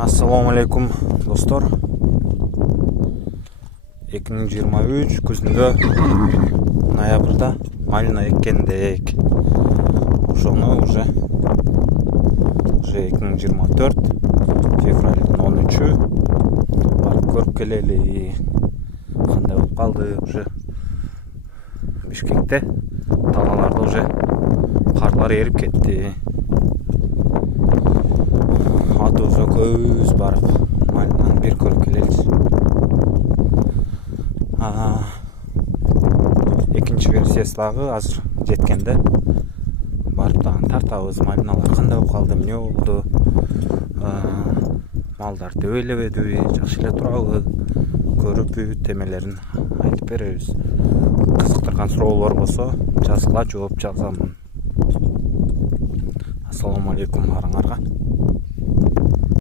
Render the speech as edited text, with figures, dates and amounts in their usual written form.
Assalamu alaikum dostlar. 2023 күзүндө ноябрда малина эккендек. Ошону уже 2024 февралдын 13-ü барып көрүп келели. Кандай болуп калды уже Бишкекте талааларда уже карлар эрип кетти. Атыбыз көз барып малинаны бир көрүп келеличи. Экинчи версиясы дагы азыр жеткенде барып дагы тартабыз. Малиналар кандай болуп калды, эмне болду, малдар дөбөйлөбөдүбү, жакшы эле турабы, көрүппү, темелерин айтып беребиз. Кызыктырган суроолор болсо жазгыла, жооп жазамын. Ассаламу алейкум баарыңарга.